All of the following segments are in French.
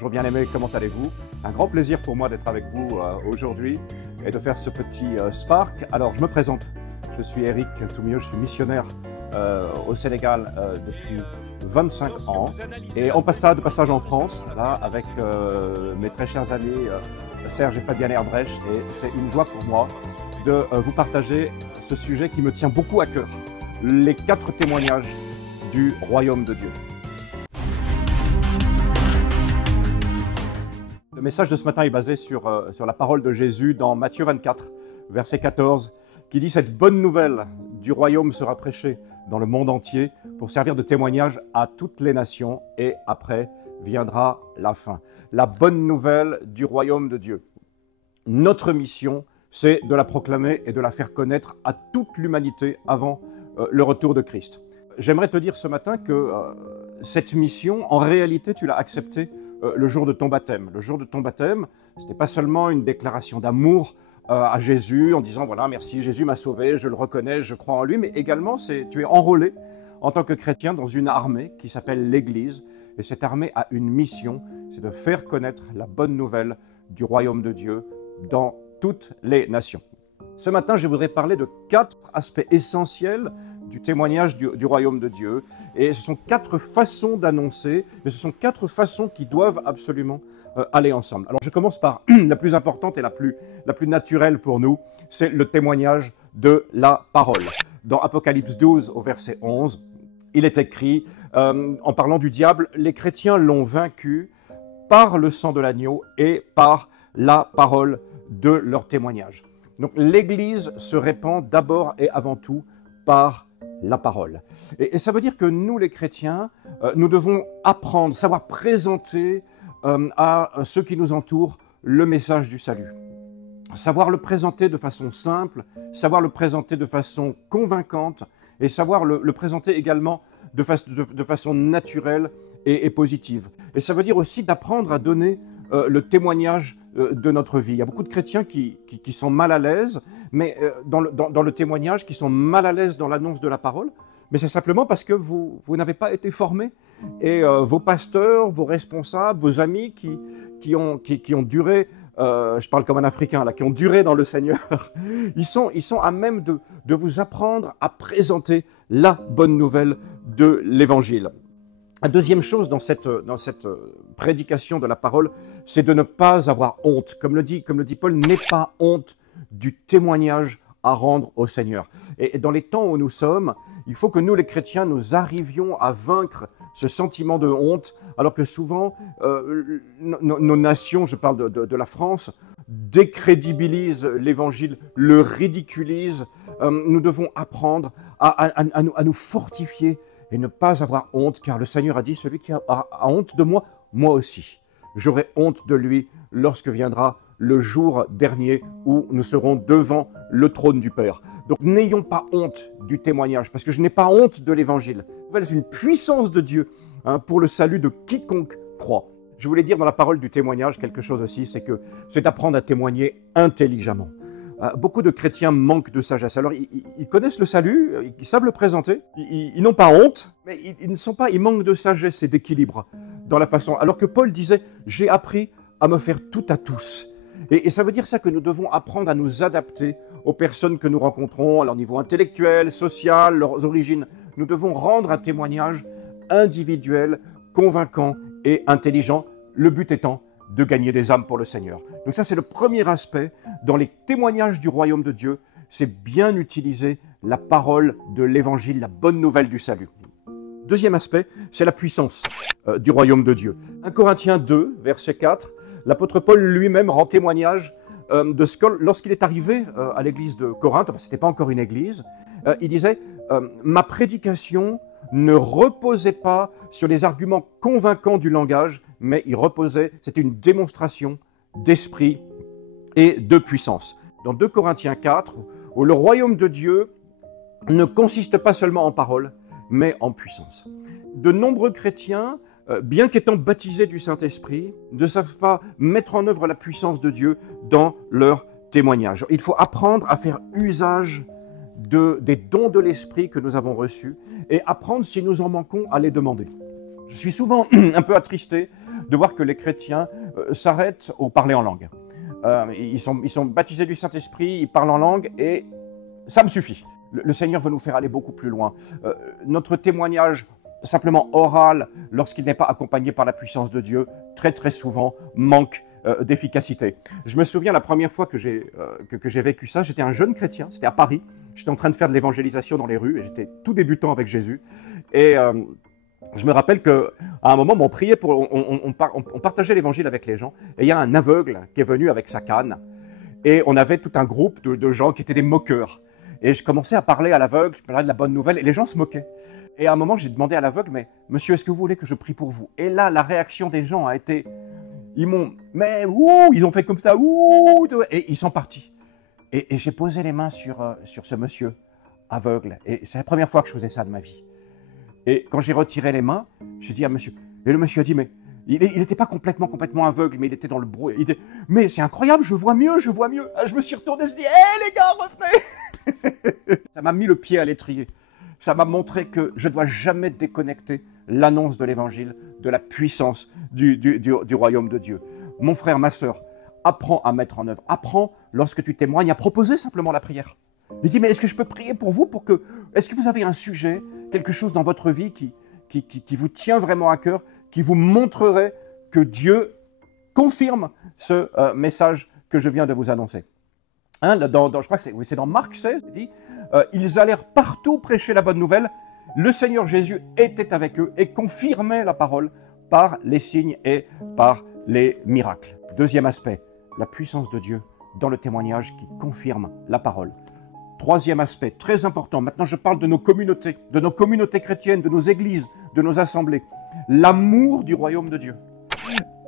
Bonjour bien-aimés, comment allez-vous? Un grand plaisir pour moi d'être avec vous aujourd'hui et de faire ce petit Spark. Alors, je me présente, je suis Eric Toumieux, je suis missionnaire au Sénégal depuis 25 ans et on passe de passage en France, là, avec mes très chers amis Serge et Fabienne Herbrecht, et c'est une joie pour moi de vous partager ce sujet qui me tient beaucoup à cœur, les 4 témoignages du royaume de Dieu. Le message de ce matin est basé sur la parole de Jésus dans Matthieu 24, verset 14, qui dit « Cette bonne nouvelle du royaume sera prêchée dans le monde entier pour servir de témoignage à toutes les nations et après viendra la fin. » La bonne nouvelle du royaume de Dieu. Notre mission, c'est de la proclamer et de la faire connaître à toute l'humanité avant le retour de Christ. J'aimerais te dire ce matin que cette mission, en réalité, tu l'as acceptée le jour de ton baptême. Le jour de ton baptême, ce n'était pas seulement une déclaration d'amour à Jésus en disant « Voilà, merci, Jésus m'a sauvé, je le reconnais, je crois en lui », mais également, tu es enrôlé en tant que chrétien dans une armée qui s'appelle l'Église. Et cette armée a une mission, c'est de faire connaître la bonne nouvelle du royaume de Dieu dans toutes les nations. Ce matin, je voudrais parler de 4 aspects essentiels du témoignage du royaume de Dieu. Et ce sont 4 façons d'annoncer, mais ce sont 4 façons qui doivent absolument aller ensemble. Alors je commence par la plus importante et la plus naturelle pour nous, c'est le témoignage de la parole. Dans Apocalypse 12 au verset 11, il est écrit, en parlant du diable, les chrétiens l'ont vaincu par le sang de l'agneau et par la parole de leur témoignage. Donc l'Église se répand d'abord et avant tout par la parole. Et ça veut dire que nous, les chrétiens, nous devons apprendre, savoir présenter à ceux qui nous entourent le message du salut. Savoir le présenter de façon simple, savoir le présenter de façon convaincante et savoir le présenter également de façon naturelle et positive. Et ça veut dire aussi d'apprendre à donner le témoignage de notre vie. Il y a beaucoup de chrétiens qui sont mal à l'aise mais dans le témoignage, qui sont mal à l'aise dans l'annonce de la parole, mais c'est simplement parce que vous n'avez pas été formés. Et vos pasteurs, vos responsables, vos amis qui ont duré, je parle comme un Africain là, qui ont duré dans le Seigneur, ils sont à même de vous apprendre à présenter la bonne nouvelle de l'Évangile. La deuxième chose dans cette prédication de la parole, c'est de ne pas avoir honte. Comme le dit Paul, n'aie pas honte du témoignage à rendre au Seigneur. Et dans les temps où nous sommes, il faut que nous, les chrétiens, nous arrivions à vaincre ce sentiment de honte, alors que souvent, nos nations, je parle de la France, décrédibilisent l'Évangile, le ridiculisent. Nous devons apprendre à nous fortifier et ne pas avoir honte, car le Seigneur a dit, celui qui a honte de moi, moi aussi. J'aurai honte de lui lorsque viendra le jour dernier où nous serons devant le trône du Père. Donc n'ayons pas honte du témoignage, parce que je n'ai pas honte de l'Évangile. C'est une puissance de Dieu pour le salut de quiconque croit. Je voulais dire dans la parole du témoignage quelque chose aussi, c'est d'apprendre à témoigner intelligemment. Beaucoup de chrétiens manquent de sagesse. Alors, ils connaissent le salut, ils savent le présenter, ils n'ont pas honte, mais ils manquent de sagesse et d'équilibre dans la façon. Alors que Paul disait, j'ai appris à me faire tout à tous. Et ça veut dire ça que nous devons apprendre à nous adapter aux personnes que nous rencontrons, à leur niveau intellectuel, social, leurs origines. Nous devons rendre un témoignage individuel, convaincant et intelligent, le but étant de gagner des âmes pour le Seigneur. Donc ça, c'est le premier aspect. Dans les témoignages du royaume de Dieu, c'est bien utiliser la parole de l'Évangile, la bonne nouvelle du salut. Deuxième aspect, c'est la puissance du royaume de Dieu. 1 Corinthiens 2, verset 4, l'apôtre Paul lui-même rend témoignage de ce que, lorsqu'il est arrivé à l'église de Corinthe, enfin, ce n'était pas encore une église, il disait « Ma prédication ne reposait pas sur les arguments convaincants du langage, mais il reposait, c'était une démonstration d'esprit et de puissance. » Dans 2 Corinthiens 4, où le royaume de Dieu ne consiste pas seulement en paroles, mais en puissance. De nombreux chrétiens, bien qu'étant baptisés du Saint-Esprit, ne savent pas mettre en œuvre la puissance de Dieu dans leur témoignage. Il faut apprendre à faire usage des dons de l'Esprit que nous avons reçus et apprendre, si nous en manquons, à les demander. Je suis souvent un peu attristé de voir que les chrétiens s'arrêtent au parler en langue. Ils sont baptisés du Saint-Esprit, ils parlent en langue et ça me suffit. Le Seigneur veut nous faire aller beaucoup plus loin. Notre témoignage simplement oral, lorsqu'il n'est pas accompagné par la puissance de Dieu, très très souvent manque d'efficacité. Je me souviens la première fois que j'ai vécu ça, j'étais un jeune chrétien, c'était à Paris, j'étais en train de faire de l'évangélisation dans les rues et j'étais tout débutant avec Jésus. Et je me rappelle qu'à un moment, on priait on partageait l'évangile avec les gens et il y a un aveugle qui est venu avec sa canne et on avait tout un groupe de gens qui étaient des moqueurs. Et je commençais à parler à l'aveugle, je parlais de la bonne nouvelle et les gens se moquaient. Et à un moment, j'ai demandé à l'aveugle, mais monsieur, est-ce que vous voulez que je prie pour vous? Et là, la réaction des gens a été, ils ont fait comme ça, et ils sont partis. Et j'ai posé les mains sur ce monsieur aveugle. Et c'est la première fois que je faisais ça de ma vie. Et quand j'ai retiré les mains, j'ai dit à monsieur, et le monsieur a dit, mais il n'était pas complètement aveugle, mais il était dans le bruit. Il dit, mais c'est incroyable, je vois mieux. Ah, je me suis retourné, je dis, hé les gars, revenez! Ça m'a mis le pied à l'étrier. Ça m'a montré que je ne dois jamais déconnecter l'annonce de l'évangile de la puissance du royaume de Dieu. Mon frère, ma sœur, apprends à mettre en œuvre. Apprends, lorsque tu témoignes, à proposer simplement la prière. Il dit, mais est-ce que je peux prier pour vous est-ce que vous avez un sujet, quelque chose dans votre vie qui vous tient vraiment à cœur, qui vous montrerait que Dieu confirme ce message que je viens de vous annoncer? Hein, je crois que c'est dans Marc 16, il dit, ils allèrent partout prêcher la bonne nouvelle. Le Seigneur Jésus était avec eux et confirmait la parole par les signes et par les miracles. Deuxième aspect, la puissance de Dieu dans le témoignage qui confirme la parole. Troisième aspect, très important, maintenant je parle de nos communautés chrétiennes, de nos églises, de nos assemblées. L'amour du royaume de Dieu.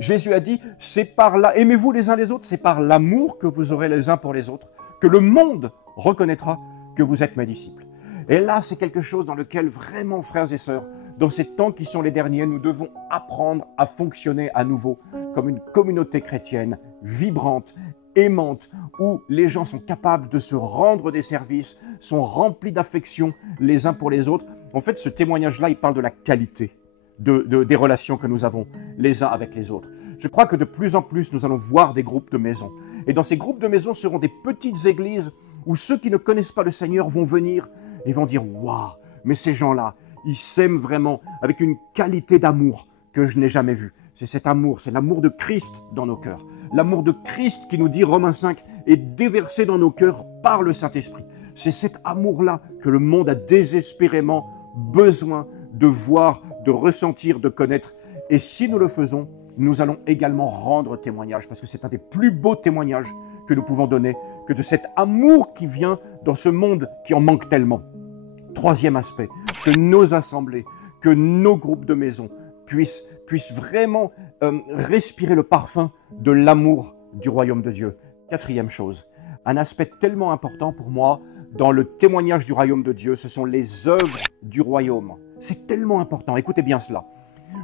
Jésus a dit, c'est par là, aimez-vous les uns les autres, c'est par l'amour que vous aurez les uns pour les autres, que le monde reconnaîtra que vous êtes mes disciples. Et là, c'est quelque chose dans lequel vraiment, frères et sœurs, dans ces temps qui sont les derniers, nous devons apprendre à fonctionner à nouveau comme une communauté chrétienne vibrante, aimante, où les gens sont capables de se rendre des services, sont remplis d'affection les uns pour les autres. En fait, ce témoignage-là, il parle de la qualité des relations que nous avons les uns avec les autres. Je crois que de plus en plus, nous allons voir des groupes de maisons. Et dans ces groupes de maisons seront des petites églises où ceux qui ne connaissent pas le Seigneur vont venir et vont dire « Waouh, mais ces gens-là, ils s'aiment vraiment avec une qualité d'amour que je n'ai jamais vue. » C'est cet amour, c'est l'amour de Christ dans nos cœurs. L'amour de Christ qui nous dit, Romains 5, est déversé dans nos cœurs par le Saint-Esprit. C'est cet amour-là que le monde a désespérément besoin de voir, de ressentir, de connaître. Et si nous le faisons, nous allons également rendre témoignage, parce que c'est un des plus beaux témoignages que nous pouvons donner, que de cet amour qui vient dans ce monde qui en manque tellement. Troisième aspect, que nos assemblées, que nos groupes de maison puissent vraiment respirer le parfum de l'amour du royaume de Dieu. Quatrième chose, un aspect tellement important pour moi dans le témoignage du royaume de Dieu, ce sont les œuvres du royaume. C'est tellement important, écoutez bien cela.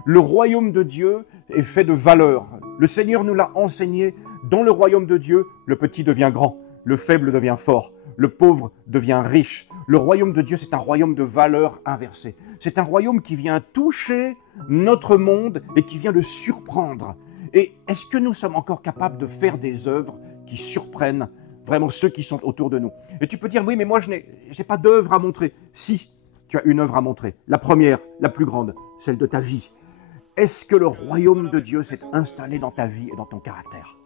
Le royaume de Dieu est fait de valeurs. Le Seigneur nous l'a enseigné. Dans le royaume de Dieu, le petit devient grand, le faible devient fort, le pauvre devient riche. Le royaume de Dieu, c'est un royaume de valeurs inversées. C'est un royaume qui vient toucher notre monde et qui vient le surprendre. Et est-ce que nous sommes encore capables de faire des œuvres qui surprennent vraiment ceux qui sont autour de nous? Et tu peux dire, oui, mais moi, je n'ai pas d'œuvre à montrer. Si, tu as une œuvre à montrer. La première, la plus grande, celle de ta vie. Est-ce que le royaume de Dieu s'est installé dans ta vie et dans ton caractère?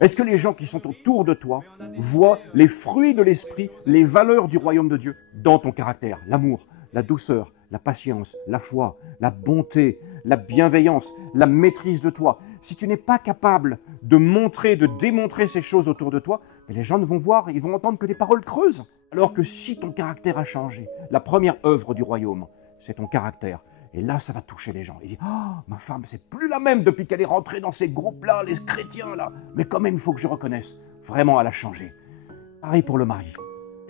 Est-ce que les gens qui sont autour de toi voient les fruits de l'esprit, les valeurs du royaume de Dieu dans ton caractère? L'amour, la douceur, la patience, la foi, la bonté, la bienveillance, la maîtrise de toi. Si tu n'es pas capable de montrer, de démontrer ces choses autour de toi, les gens vont voir, ils vont entendre que des paroles creuses. Alors que si ton caractère a changé, la première œuvre du royaume, c'est ton caractère. Et là, ça va toucher les gens. Ils disent, oh, ma femme, c'est plus la même depuis qu'elle est rentrée dans ces groupes-là, les chrétiens, là. Mais quand même, il faut que je reconnaisse. Vraiment, elle a changé. Pareil pour le mari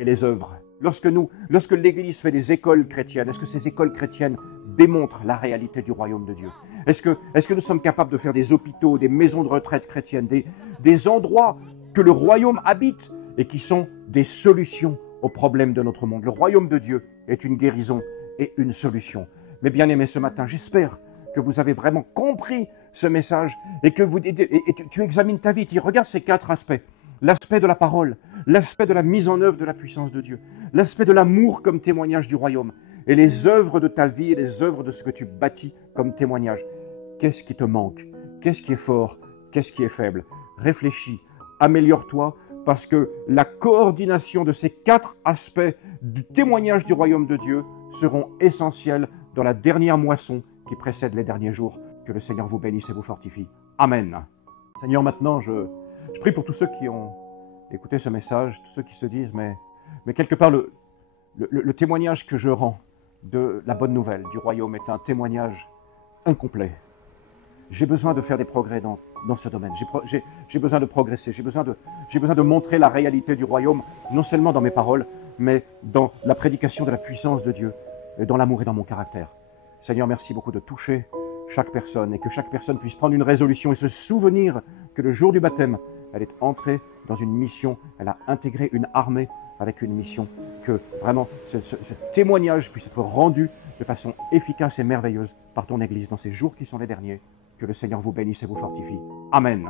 et les œuvres. Lorsque l'Église fait des écoles chrétiennes, est-ce que ces écoles chrétiennes démontrent la réalité du royaume de Dieu? Est-ce que nous sommes capables de faire des hôpitaux, des maisons de retraite chrétiennes, des endroits que le royaume habite et qui sont des solutions aux problèmes de notre monde? Le royaume de Dieu est une guérison et une solution. Mais bien aimés, ce matin, j'espère que vous avez vraiment compris ce message et que tu examines ta vie, tu regardes ces 4 aspects. L'aspect de la parole, l'aspect de la mise en œuvre de la puissance de Dieu, l'aspect de l'amour comme témoignage du royaume et les œuvres de ta vie et les œuvres de ce que tu bâtis comme témoignage. Qu'est-ce qui te manque? Qu'est-ce qui est fort? Qu'est-ce qui est faible? Réfléchis, améliore-toi, parce que la coordination de ces 4 aspects du témoignage du royaume de Dieu seront essentiels dans la dernière moisson qui précède les derniers jours. Que le Seigneur vous bénisse et vous fortifie. Amen. Seigneur, maintenant, je prie pour tous ceux qui ont écouté ce message, tous ceux qui se disent, mais quelque part, le témoignage que je rends de la bonne nouvelle du royaume est un témoignage incomplet. J'ai besoin de faire des progrès dans ce domaine. J'ai besoin de progresser. J'ai besoin de montrer la réalité du royaume, non seulement dans mes paroles, mais dans la prédication de la puissance de Dieu, et dans l'amour et dans mon caractère. Seigneur, merci beaucoup de toucher chaque personne et que chaque personne puisse prendre une résolution et se souvenir que le jour du baptême, elle est entrée dans une mission, elle a intégré une armée avec une mission, que vraiment ce témoignage puisse être rendu de façon efficace et merveilleuse par ton Église dans ces jours qui sont les derniers. Que le Seigneur vous bénisse et vous fortifie. Amen.